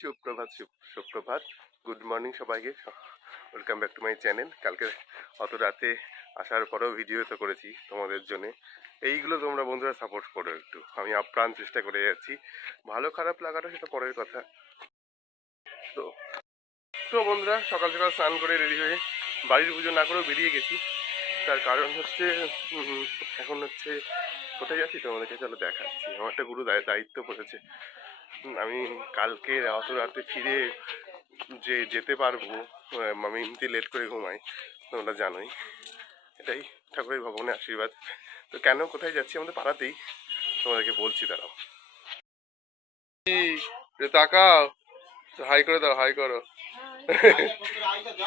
সুপ্রভাত সুপ্রভাত good morning সবাইকে। Welcome back to my channel. কালকে অত রাতে আসার পরেও ভিডিও তো করেছি তোমাদের জন্য। এইগুলো তোমরা বন্ধুরা সাপোর্ট করো একটু। আমি আপ্রাণ চেষ্টা করে যাচ্ছি, ভালো খারাপ লাগাটা সেটা পরের কথা। তো তো বন্ধুরা সকাল সকাল স্নান করে রেডি হয়ে বাড়ির পুজো না করেও বেরিয়ে গেছি। তার কারণ হচ্ছে এখন হচ্ছে কোথায় যাচ্ছি তোমাদেরকে চলো দেখাচ্ছি। আমার একটা গুরু দায়িত্ব পড়েছে। আমি কালকে অত রাতে ফিরে যেতে পারবো। আমি এমনিতে লেট করে ঘুমাই, তোমরা জানোই। এটাই ঠাকুরের ভগবানের আশীর্বাদ। তো কেন কোথায় যাচ্ছি আমাদের পাড়াতেই, তোমাদেরকে বলছি। দাঁড়াও, তাকাও, হাই করে দাও, হাই করো।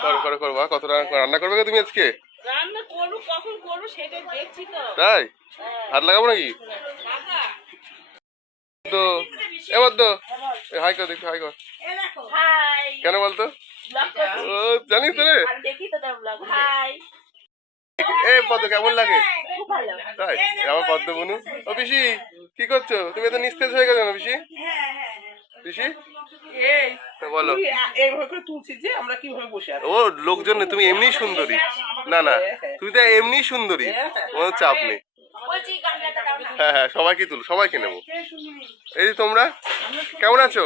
করো করো করো মা, কত রান্না করবে তুমি আজকে? তাই হাত লাগাবো নাকি? তো এবার তো হাই কর, দেখি হাই কর। কেন বলতো? ও জানিস তো রে। এই পদ্ম কেমন লাগে? তাই আমার পদ্ম বনু। ও পিসি কি করছো তুমি? এত নিস্তেজ হয়ে গেছো না পিসি? পিসি বলো। ও লোকজন, তুমি এমনি সুন্দরী। না না, তুমি তো এমনি সুন্দরী, কোনো চাপ নেই। হ্যাঁ হ্যাঁ, সবাইকে তুলো, সবাইকে নেবো। এই যে তোমরা কেমন আছো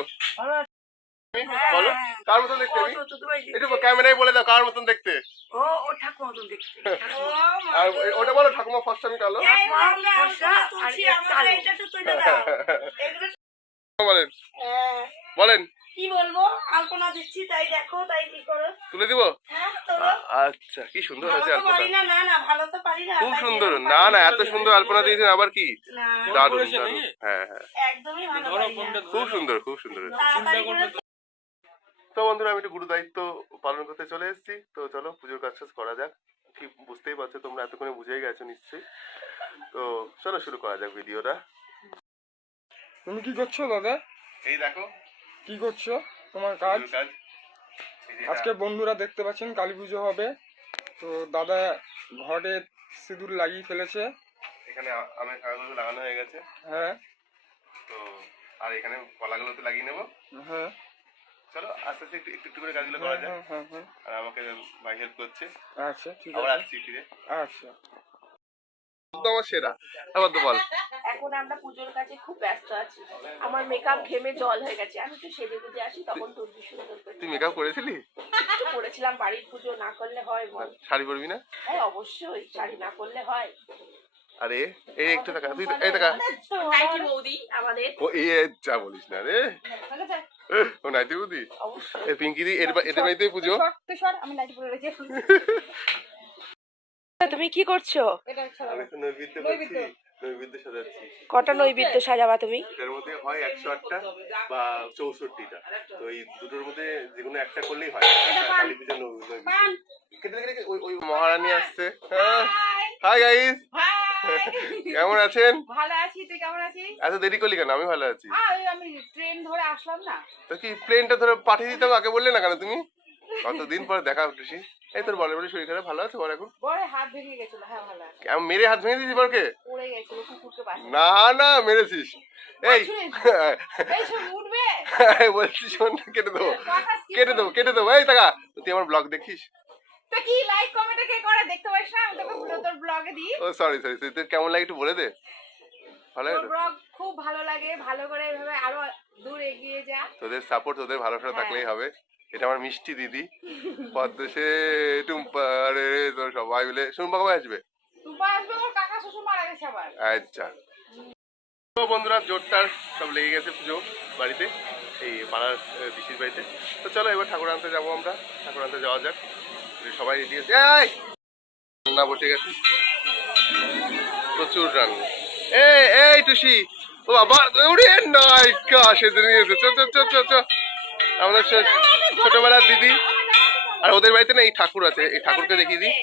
বলো? কার মতন দেখতে? একটু ক্যামেরায় বলে দাও কার মতন দেখতে। আর ওটা বলো ঠাকুমা ফর্সা আমি কালো। বলেন বলেন। কি বলবো, আলপনা দিচ্ছি তাই দেখো, তাই কি করো তুলে দিব। আচ্ছা, কি সুন্দর হয়েছে আলপনা। খুব সুন্দর। না না, এত সুন্দর আলপনা দিয়েছেন আবার কি দারুণ দারুণ। হ্যাঁ হ্যাঁ, খুব সুন্দর খুব সুন্দর। তো বন্ধুরা আমি একটু গুরু দায়িত্ব পালন করতে চলে এসেছি। তো চলো পুজোর কাজ করা যাক। কি বুঝতেই পারছো তোমরা, এতক্ষণে বুঝেই গেছো নিশ্চয়ই। তো চলো শুরু করা যাক ভিডিওটা। তুমি কি করছো দাদা? এই দেখো কি করছো, তোমার কাজ? আজকে বন্ধুরা দেখতে পাচ্ছেন কালী পুজো হবে। তো দাদা ঘরে সিঁদুর লাগিয়ে ফেলেছে। এখানে আমের কাগজগুলো লাগানো হয়ে গেছে। হ্যাঁ। তো আর এখানে কলাগুলো তো লাগিয়ে নেবো। হ্যাঁ চলো আস্তে আস্তে একটু একটু করে কাজগুলো করা যায়। হ্যাঁ হ্যাঁ। আর আমাকে ভাই হেল্প করছে। আচ্ছা ঠিক আছে, আবার আসছি ফিরে। আচ্ছা। আমার সেরা। আবার তো বল। এখন আমরা পুজোর কাছে খুব ব্যস্ত আছি। আমার মেকআপ ঘেমে জল হয়ে গেছে। আমি তো সেজে গুজে আসি, তখন তোর সুন্দর করে। তুই মেকআপ করেছিলি? একটু করেছিলাম, বাড়ির পুজো না করলে হয় বল? শাড়ি পরবি না? হ্যাঁ অবশ্যই, শাড়ি না করলে হয়? আরে এই একটু টাকা, তুই এই টাকা। নাইটি বৌদি আমাদের। ও এই যা বলিস না রে, ও নাইটি বৌদি। এই পিঙ্কি দি এদের বাড়িতে পুজো। তুই সর, আমি নাইটি পরে রয়েছি। তুমি কি করছো? আমি তো নৈবেদ্য করছি, নৈবেদ্য সাজাচ্ছি। কটা নৈবেদ্য সাজাবা তুমি? এটার মধ্যে হয় 108টা বা 64টা। তো এই দুটোর মধ্যে যেকোনো একটা করলেই হয়। কালী পূজা নৈবেদ্য। ওই মহারানী আসছে। হাই গাইস, কেমন আছেন? ভালো আছি, তুই কেমন আছিস? এত দেরি করলি কেন? আমি ভালো আছি। আমি ট্রেন ধরে আসলাম না। তো কি প্লেনটা ধরে পাঠিয়ে দিতাম, আগে বললে না কেন তুমি? কতদিন পরে দেখা হচ্ছে। এই তোর বলের শরীর খারাপ, ভালো আছে বল এখন? বড় হাত ভেঙে গেছিল। হ্যাঁ ভালো আছে। আমি মেরে হাত ভেঙে দিয়েছি বরকে? পড়ে গেছিল কুকুরকে বাঁচিয়ে। না না মেরেছিস। এই এই শোন, উঠবে বলছি, শোন কেটে দেবো কেটে দেবো কেটে দেবো। এই টাকা, তুই আমার ব্লগ দেখিস? তো কি লাইক কমেন্ট কে করে দেখতে পারিস না? আমি তোকে তোর ব্লগে দিই। ও সরি সরি, তুই কেমন লাগে একটু বলে দে। ভালো লাগে? তোর ব্লগ খুব ভালো লাগে, ভালো করে এভাবে আরো দূর এগিয়ে যা। তোদের সাপোর্ট, তোদের ভালোবাসা থাকলেই হবে। এটা আমার মিষ্টি দিদি পদ্ম, সে টুম্পা, আরে তোর সবাই মিলে। টুম্পা কবে আসবে? টুম্পা আসবে, ওর কাকা শ্বশুর মারা গেছে আবার। আচ্ছা। তো বন্ধুরা জোরটার সব লেগে গেছে পুজো বাড়িতে, এই পাড়ার পিসির বাড়িতে। তো চলো এবার ঠাকুর আনতে যাবো আমরা। ঠাকুর আনতে যাওয়া যাক। সবাই রেডি আছে। রান্না বসে গেছে, প্রচুর রান্না। এই টুসি, ও বাবা উড়ে নায়িকা সেজে নিয়েছে। চ চ চ চ চ, আমাদের ছোটবেলার দিদি। আর ওদের বাড়িতে না এই ঠাকুর আছে, এই ঠাকুরকে দেখিয়ে দিই।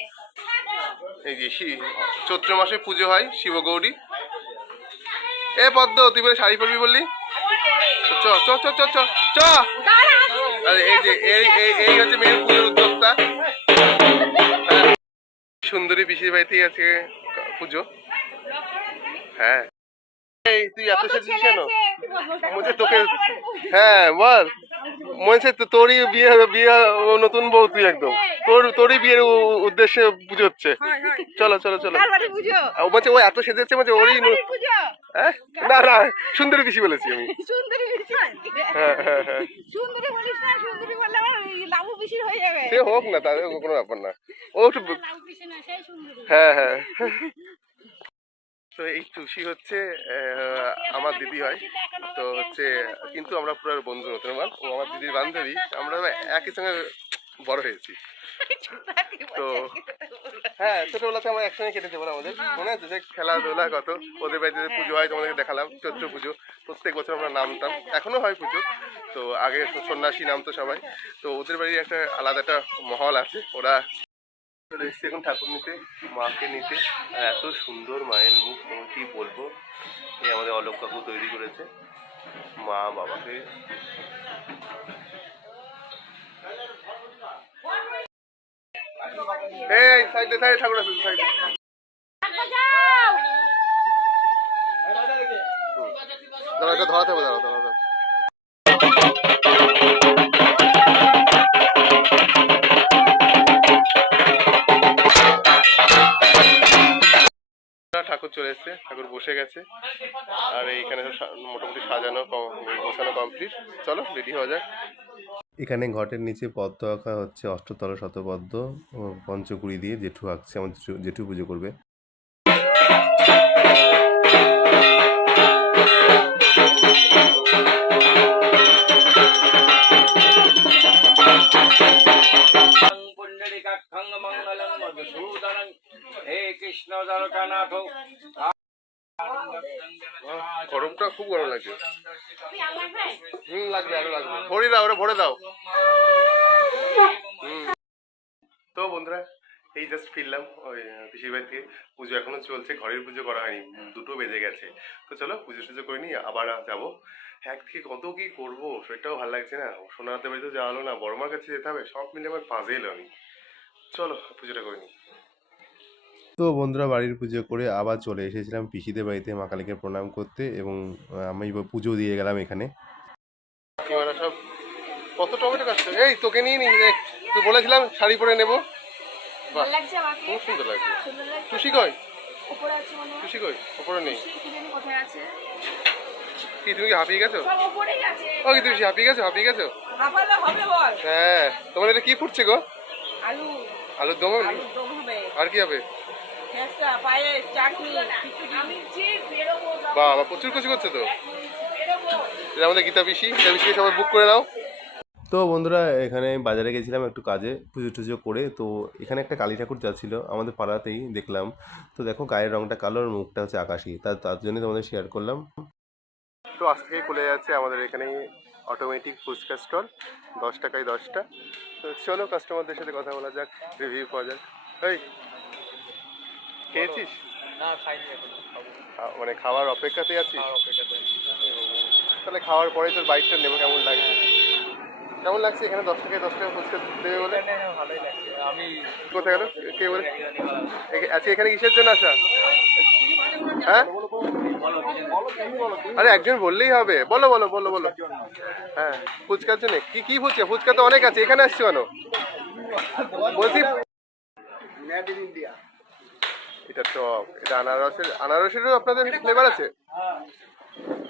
এই যে চৈত্র মাসে পুজো হয় শিবগৌরী। এ পদ্ম, তুই বলে শাড়ি পরবি বললি? চ চ চ চ চ চ। আরে এই যে এই হচ্ছে মেয়ের পুজোর উদ্যোক্তা। সুন্দরী পিসির বাড়িতেই আছে পুজো। হ্যাঁ, এই তুই এত সেজেছিস কেন? তোকে হ্যাঁ বল। মনে হচ্ছে তোরই বিয়ে বিয়ে নতুন বউ তুই একদম তোরই বিয়ের উদ্দেশ্যে পুজো হচ্ছে। চলো চলো চলো। ও বলছে ও এত সেজেছে বলছে ওরই হ্যাঁ না না সুন্দরী পিসি বলেছি আমি। হ্যাঁ হ্যাঁ হ্যাঁ সে হোক না তাদের কোনো ব্যাপার না ও একটু হ্যাঁ হ্যাঁ। তো এই টুসি হচ্ছে আমার দিদি হয় তো হচ্ছে কিন্তু আমরা পুরো বন্ধু নতুন ও আমার দিদির বান্ধবী আমরা একই সঙ্গে বড় হয়েছি। তো হ্যাঁ ছোটবেলাতে আমরা একসঙ্গে কেটেছে বলে আমাদের মনে আছে যে খেলাধুলা কত ওদের বাড়িতে পুজো হয় তোমাদেরকে দেখালাম চৈত্র পুজো প্রত্যেক বছর আমরা নামতাম এখনো হয় পুজো। তো আগে সন্ন্যাসী নামতো সবাই তো ওদের বাড়ির একটা আলাদা একটা মহল আছে ওরা চলে এসছি এখন ঠাকুর নিতে মাকে নিতে আর এত সুন্দর মায়ের মুখ কি বলবো এই আমাদের অলোক কাকু তৈরি করেছে মা বাবাকে। এই সাইডে সাইডে ঠাকুর আছে সাইডে। দাঁড়া এটা ধরাতে হবে দাঁড়া দাঁড়া ঠাকুর চলে এসছে ঠাকুর বসে গেছে আর এইখানে মোটামুটি সাজানো গোছানো কমপ্লিট চলো রেডি হওয়া যাক। এখানে ঘটের নিচে পদ্ম আঁকা হচ্ছে অষ্টতল শতপদ্ম পঞ্চকুড়ি দিয়ে জেঠু আঁকছে আমার জেঠু পুজো করবে। গরমটা খুব গরম লাগছে লাগবে আরো লাগবে ভরে দাও ওরা ভরে দাও। তো বন্ধুরা এই জাস্ট ফিরলাম ওই পিসির বাড়ি থেকে পুজো এখনো চলছে ঘরের পুজো করা হয়নি 2টো বেজে গেছে তো চলো পুজো টুজো করে নিই আবার যাবো। একদিকে কত কি করবো সেটাও ভালো লাগছে না সোনাতে বাড়িতে যাওয়া হলো না বড়মার কাছে যেতে হবে সব মিলে আমার পাজেল আমি। চলো পুজোটা করে নিই। তো বন্ধুরা বাড়ির পুজো করে আবার চলে এসেছিলাম পিসিদের বাড়িতে মা কালীকে প্রণাম করতে এবং আমি পুজো দিয়ে গেলাম এখানে। সব কত টমেটো কাটছে এই তোকে নিয়ে নিই দেখ তুই বলেছিলাম শাড়ি পরে নেবো খুব সুন্দর লাগছে। টুসি কই টুসি কই ওপরে নেই কি তুমি কি হাঁপিয়ে গেছো ও কি তুমি হাঁপিয়ে গেছো হ্যাঁ তোমার এটা কি ফুটছে গো আলুর দম আর কি হবে বাবা প্রচুর কিছু করছে তো আমাদের গীতা পিসি সবাই বুক করে নাও। তো বন্ধুরা এখানে বাজারে গেছিলাম একটু কাজে পুজো টুজো করে তো এখানে একটা কালী ঠাকুর যাচ্ছিল আমাদের পাড়াতেই দেখলাম তো দেখো গায়ের রংটা কালো আর মুখটা হচ্ছে আকাশি তার জন্যই তোমাদের শেয়ার করলাম। তো আজ থেকে খুলে যাচ্ছে আমাদের এখানে অটোমেটিক ফুচকা স্টল 10 টাকায় 10টা। তো চলো কাস্টমারদের সাথে কথা বলা যাক রিভিউ পাওয়া যাক। এই খেয়েছিস না খাইনি এখন মানে খাওয়ার অপেক্ষাতেই আছিস তাহলে খাওয়ার পরেই তোর বাইকটা নেবো কেমন লাগছে এখানে 10 টাকায় 10 টাকা ফুচকা দেবে বলে ভালোই লাগছে। আমি কোথায় গেল কে বলে আজকে এখানে কিসের জন্য আসা হ্যাঁ আরে একজন বললেই হবে বলো বলো বলো বলো হ্যাঁ ফুচকার জন্য কি ফুচকা তো অনেক আছে এখানে আসছো কেন বলছি এটা টক এটা আনারসেরও আপনাদের ফ্লেভার আছে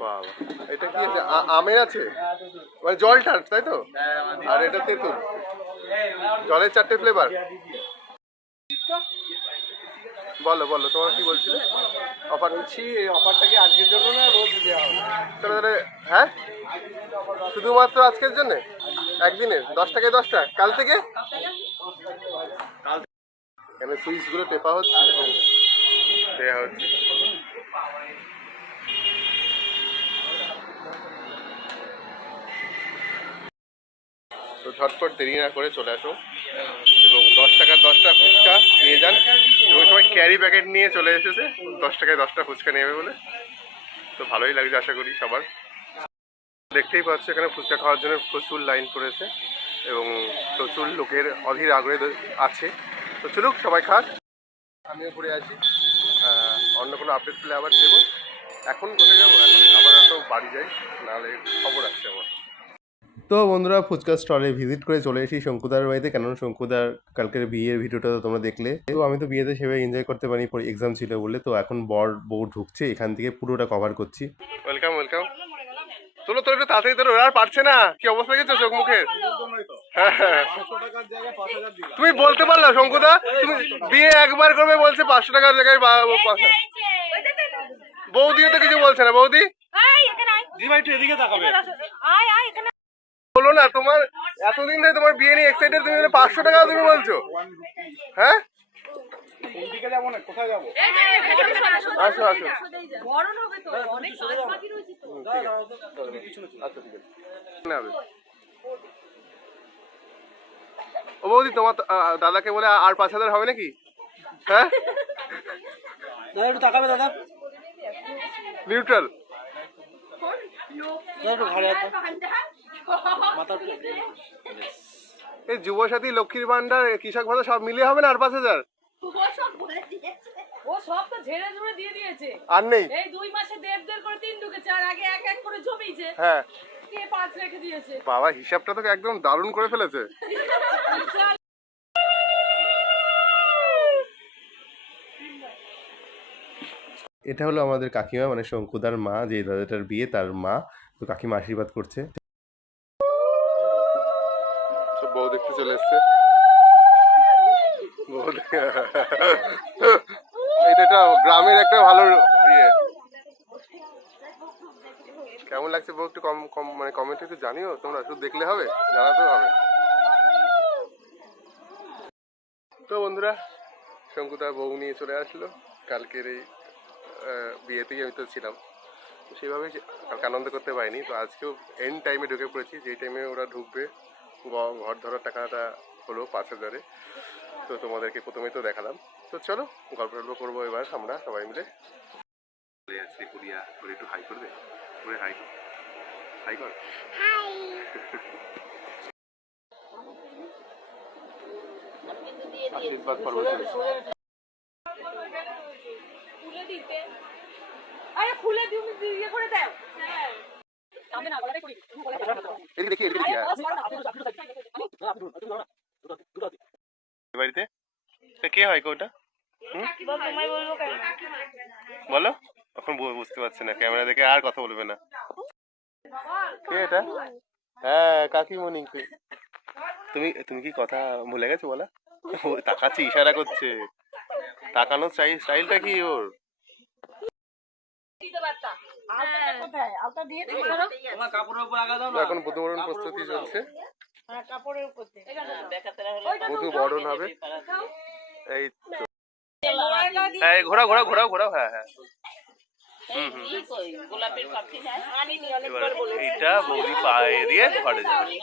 বাবা এটা কি আছে আমের আছে মানে জলটা তাই তো আর এটা তেঁতুল জলের 4টে ফ্লেভার বলো বলো তোমার কি বলছিলে অফার বলছি এই অফারটা কি আজকের জন্য না রোজ দেওয়া হবে তাহলে হ্যাঁ শুধুমাত্র আজকের জন্য একদিনের 10 টাকায় 10টা কাল থেকে এখানে সুইচগুলো টেপা হচ্ছে এবং দেওয়া হচ্ছে। তো ঝটপট দেরি না করে চলে আসো এবং 10 টাকার 10টা ফুচকা নিয়ে যান এবং সবাই ক্যারি প্যাকেট নিয়ে চলে এসেছে 10 টাকায় 10টা ফুচকা নেবে বলে তো ভালোই লাগছে আশা করি সবার। দেখতেই পাচ্ছ এখানে ফুচকা খাওয়ার জন্য প্রচুর লাইন পড়েছে এবং প্রচুর লোকের অধীর আগ্রহ আছে তো চলুক সবাই খাক আমিও ঘুরে আসি অন্য কোনো আপডেট পেলে আবার দেবো। এখন কোথায় যাবো এখন আবার বাড়ি যাই নাহলে খবর আসছে আমার। তো বন্ধুরা ফুচকা স্টলে ভিজিট করে চলে এসেছি শঙ্কুদার বাড়িতে, কেননা শঙ্কুদার কালকের বিয়ের ভিডিওটা তো তোমরা দেখলে। তো আমি তো বিয়েতে সেভাবে এনজয় করতে পারিনি, এক্সাম ছিল বলে। তো এখন বর বউ ঢুকছে, এখান থেকে পুরোটা কভার করছি। Welcome welcome. তোলো তোলো একটু তাড়াতাড়ি তোলো, আর পারছে না। কি অবস্থা গেছে চোখ মুখের? হ্যাঁ হ্যাঁ, তুমি বলতে পারলা শঙ্কুদা, তুমি বিয়ে একবার করবে বলছে 500 টাকার জায়গায় বৌদিও তো কিছু বলছে না। বৌদি বলো না, তোমার এতদিন ধরে তোমার বিয়ে নিয়ে এক্সাইটেড, তুমি 500 টাকা তুমি বলছো? হ্যাঁ আসো আসো। ও বৌদি, তোমার দাদাকে বলে আর 5,000 হবে নাকি? হ্যাঁ একটু তাকাবে দাদা, নিউট্রাল। একটু ঘাড়ে এই যুবসাথী, লক্ষ্মীর ভান্ডার, কৃষক ভাতা সব মিলিয়ে হবে না আর 5,000? ও সব তো ঝেড়ে ঝুড়ে দিয়ে দিয়েছে। আর নেই? এই 2 মাসে দেড় করে 3 ঢুকেছে, আর আগে এক এক করে জমিয়েছে। হ্যাঁ কে 5 রেখে দিয়েছে। বাবা, হিসাবটা তো একদম দারুণ করে ফেলেছে। এটা হলো আমাদের কাকিমা, মানে শঙ্কুদার মা, যে দাদাটার বিয়ে তার মা। তো কাকিমা আশীর্বাদ করছে। বউ দেখতে চলে এসছে। এটা গ্রামের একটা ভালো ইয়ে। কেমন লাগছে বউ একটু মানে কমেন্টে একটু জানিও তোমরা, শুধু দেখলে হবে, জানাতেও হবে। তো বন্ধুরা, শঙ্কুদা বউ নিয়ে চলে আসলো। কালকের এই বিয়েতেই আমি তো ছিলাম, সেভাবে কালকে আনন্দ করতে পারিনি। তো আজকেও এন্ড টাইমে ঢুকে পড়েছি, যেই টাইমে ওরা ঢুকবে। ঘর ধরার টাকাটা হলো 5,000-এ। তো তোমাদেরকে প্রথমেই তো দেখালাম। তো চলো গল্প টল্প করবো এবার আমরা সবাই মিলে। একটু হাই করবে, হাই হাই কর। আশীর্বাদ পর্ব খুলে দিতে, আরে খুলে দিও, ইয়ে করে দাও। হ্যাঁ আমি না গলাটা করি। এদিকে দেখি, এদিকে দেখি। বাড়িতে কে হয় কোটা? বলো। এখন বুঝতে পারছি না, ক্যামেরা দেখে আর কথা বলবে না। কে এটা? হ্যাঁ কাকিমণি। তুমি তুমি কি কথা ভুলে গেছো বলা? তাকাচ্ছে, ইশারা করছে। তাকানোর স্টাইলটা কি ওর? এখন বধূবরণ প্রস্তুতি চলছে। বধূ বরণ হবে। এই হ্যাঁ, ঘোরাও ঘোরাও ঘোরাও ঘোরাও। হ্যাঁ হ্যাঁ, এইটা বৌদি পায়ে দিয়ে ঘরে যাবে।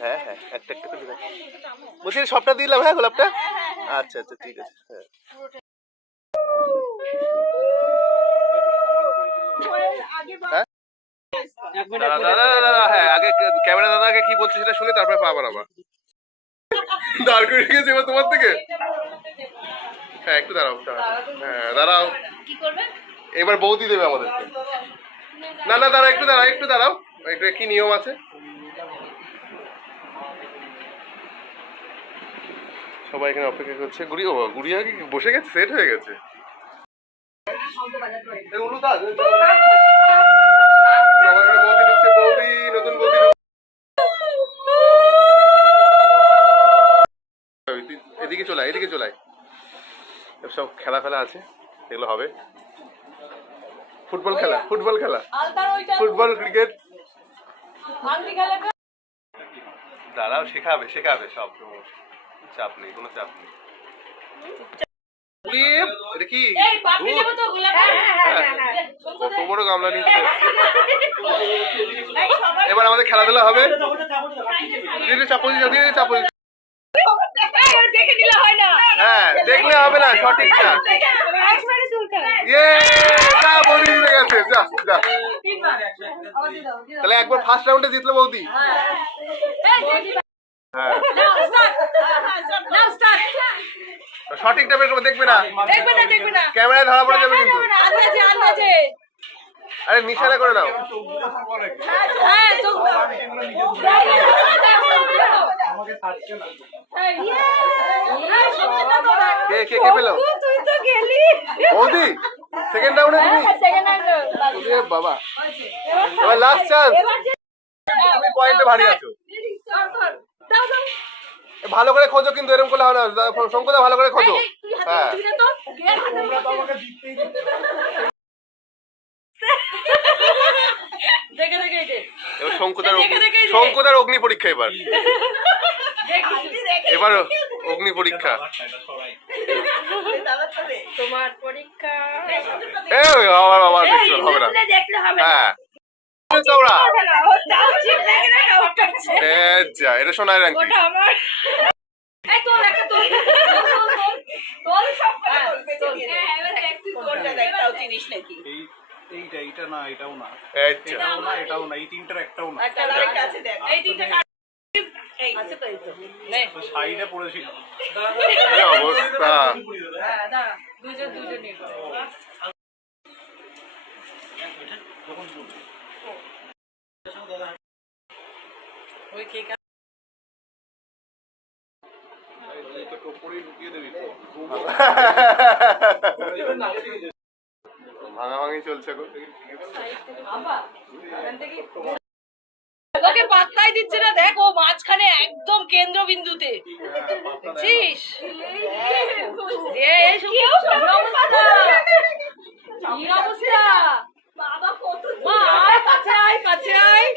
হ্যাঁ হ্যাঁ, একটা একটা করে দিলাম। বলছি সবটা দিলাম? হ্যাঁ গোলাপটা। আচ্ছা আচ্ছা ঠিক আছে। হ্যাঁ হ্যাঁ, আগে ক্যামেরা দাদাকে কি বলছে সেটা শুনে তারপরে পা বাড়াবা। দাঁড় করে রেখেছে এবার তোমার থেকে। হ্যাঁ একটু দাঁড়াও, হ্যাঁ দাঁড়াও। এবার বৌদি দেবে আমাদেরকে। না না দাঁড়াও, একটু দাঁড়াও, একটু দাঁড়াও। একটু কি নিয়ম আছে? সবাই এখানে অপেক্ষা করছে। গুড়িয়া কি বসে গেছে, সেট হয়ে গেছে? নতুন বৌদি এদিকে চলে, এদিকে চলে। সব খেলা ফেলা আছে, এগুলো হবে। ফুটবল খেলা, ফুটবল খেলা, ফুটবল ক্রিকেট। দাঁড়াও, শেখাবে শেখাবে সব, চাপ নেই, কোনো চাপ নেই। এটা কি কত বড় গামলা নিচ্ছে। এবার আমাদের খেলাধুলা হবে। Chapel chapel. হ্যাঁ দেখলে হবে না, সঠিক না। গেছে। তাহলে একবার ফার্স্ট রাউন্ডে জিতলো বৌদি। হ্যাঁ সঠিকটা বের করে দেখবে না, ক্যামেরায় ধরা পড়ে যাবে কিন্তু। আরে নিশানা করে নাও। হ্যাঁ চোখ দাও। কে কে কে পেলো? তুই তো গেলি। বৌদি সেকেন্ড রাউন্ডে তুমি? Second round. ওরে বাবা, এবার লাস্ট চান্স। তুমি পয়েন্টে ভারী আছো। দাও দাও। ভালো করে খোঁজো কিন্তু, এরকম করলে হবে না। শঙ্কুদা ভালো করে খোঁজো। হ্যাঁ দেখে দেখে এই যে। এবার শঙ্কুদার অগ্নি পরীক্ষা এবার। এবার অগ্নি পরীক্ষা। তোমার পরীক্ষা এই আবার আবার দেখছো হবে না। দেখলে হবে না। হ্যাঁ তোমরা তাও ঠিক লাগে না ওটা হচ্ছে। যা এটা সোনার আংটি। ওটা আমার। এই তোর একটা তোর তোর সব কথা বলবে যে এবার দেখ তুই কোনটা দেখ তাও চিনিস নাকি? এইটা না, এটাও না, আচ্ছা এটাও না, এই তিনটার একটাও না। একটা আরেকটা আছে দেখ। এই তিনটা এই আছে তো এই তো। নে সাইডে পড়েছিল। কি অবস্থা। হ্যাঁ দাঁড়া দুজন নিয়ে করো। ওই কেক ভাঙাভাঙি চলছে গো। ওকে পাত্তাই দিচ্ছে না, দেখ ও মাঝখানে একদম কেন্দ্রবিন্দুতে। বুঝছিস? কি অবস্থা? বাবা কত মা আয় কাছে আয় কাছে আয়।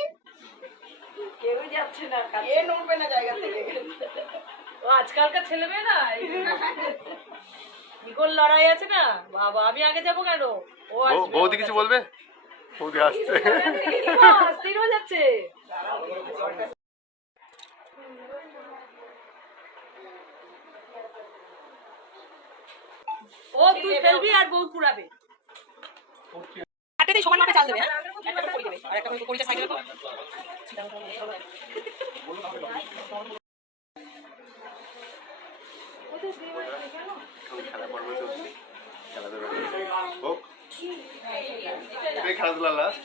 কেউ যাচ্ছে না কাছে। এ নড়বে না জায়গা থেকে। ও আজকালকার ছেলে মেয়ে না, বিকল লড়াই আছে না। বাবা আমি আগে যাবো কেন? ও আসবে। বৌদি কিছু বলবে? বৌদি আসছে। স্থির হয়ে যাচ্ছে। ও তুই ফেলবি আর বউ পুরাবে। হাতে দিয়ে সমান ভাবে চাল দেবে। একটা করে পড়ি দেবে আর একটা করে পড়িটা সাইডে রাখো। হোক। এটাই খেলাধুলা লাস্ট।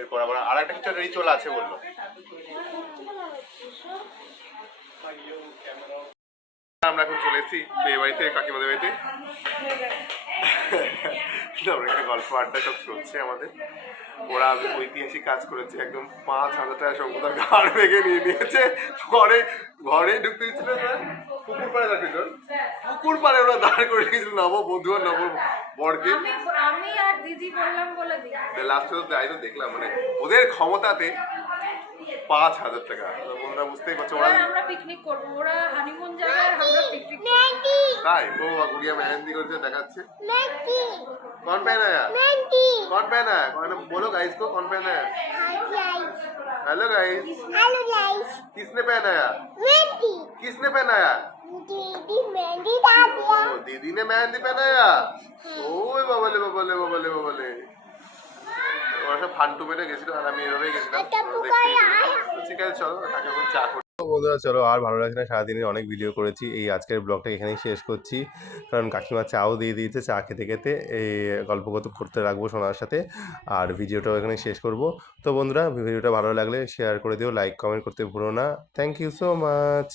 এরপর আবার আর একটা কিছু রিচুয়াল আছে বললো। আমরা এখন চলে এসেছি বিয়ে বাড়িতে, কাকিমাদের বাড়িতে। আমরা একটা গল্প আড্ডা সব চলছে আমাদের। ওরা ঐতিহাসিক কাজ করেছে, একদম 5,000 টাকা শঙ্কুদার ঘাড় ভেঙে নিয়ে নিয়েছে। ঘরে ঢুকতে দিচ্ছিল না, পুকুর পাড়ে রাখছিল, পুকুর পাড়ে ওরা দাঁড় করে রেখেছিল নব বধূ আর নব বরকে। আমি আর দিদি বললাম বলে দিই। লাস্টে তো তাই তো দেখলাম, মানে ওদের ক্ষমতাতে 5,000 টাকা। বন্ধুরা বুঝতেই পারছো ওরা আমরা পিকনিক করবো, ওরা হানিমুন যাবে আর আমরা পিকনিক। তাই ও গুড়িয়া মেহেন্দি করছে দেখাচ্ছে। कौन पहना है? कौन पहना है? कौन बोलो गाइस को कौन पहना है? Hello guys. किसने पहनाया? किसने पहनाया? दीदी ने मेहंदी पहनाया। ओए बाबले बाबले बाबले बाबले। ওরা সব ফান্টু মেরে গেছিল আর আমি এভাবে গেছিলাম। ঠিক আছে চলো কাকে চা করি। বন্ধুরা চলো, আর ভালো লাগছে না, সারাদিনের অনেক ভিডিও করেছি। এই আজকের ব্লগটা এখানেই শেষ করছি, কারণ কাকিমা চাও দিয়ে দিয়েছে। চা খেতে খেতে এই গল্প করতে রাখবো সোনার সাথে, আর ভিডিওটাও এখানে শেষ করব। তো বন্ধুরা ভিডিওটা ভালো লাগলে শেয়ার করে দিও, লাইক কমেন্ট করতে ভুলো না। Thank you so much.